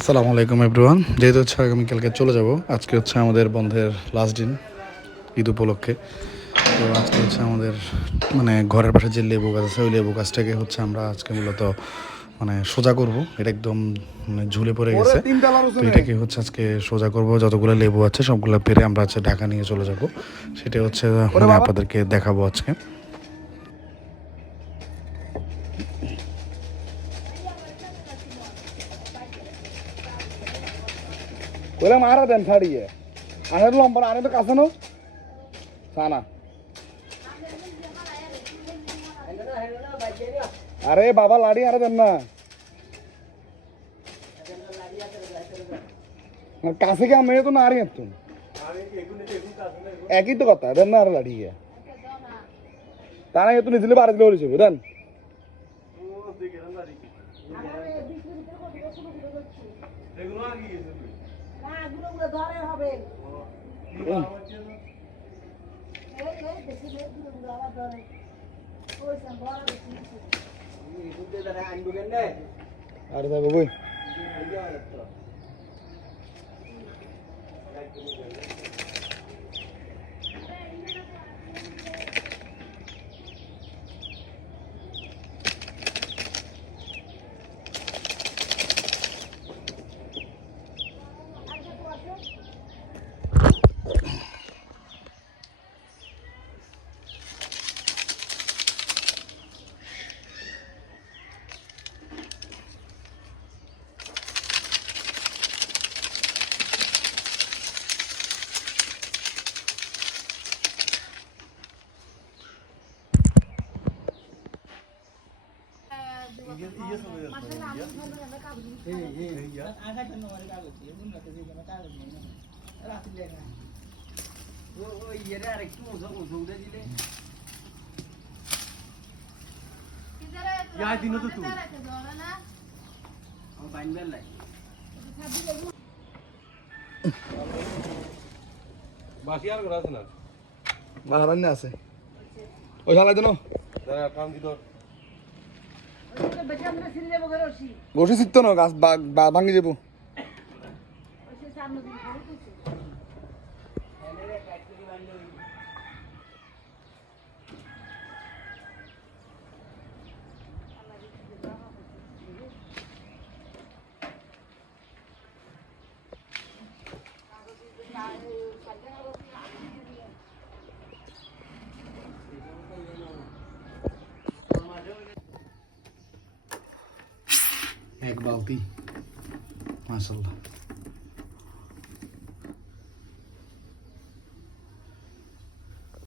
আসসালামু আলাইকুম এভরিওয়ান। যেহেতু হচ্ছে আগামীকালকে চলে যাব, আজকে হচ্ছে আমাদের বন্ধের লাস্ট দিন ঈদ উপলক্ষে। তো আজকে হচ্ছে আমাদের মানে ঘরের পাশে যে লেবু গাছ আছে ওই লেবু গাছটাকে হচ্ছে আমরা আজকে মূলত মানে সোজা করব। এটা একদম মানে ঝুলে পড়ে গেছে, তো এটাকে হচ্ছে আজকে সোজা করব। যতগুলো লেবু আছে সবগুলো পেরে আমরা হচ্ছে ঢাকা নিয়ে চলে যাব, সেটা হচ্ছে মানে আপনাদেরকে দেখাবো আজকে। ওরা মারা দেন ছাড়িয়ে আনের লম্বা আনে তো কাছে নো সানা আরে বাবা লাড়ি আরে দেন না কাছে কি আমি তো না আরি তো একই তো কথা দেন না আর লাড়ি তারা তো নিজে বাড়ি দিলে হয়েছে দেন আর যাবো কই বাকি আর ঘোরা আছে না বাহারান্য আছে ওই শালাই দেন কাম কি তোর বসে শিখত না গাছ ভাঙি যাবো এক বালতি মাশাআল্লাহ।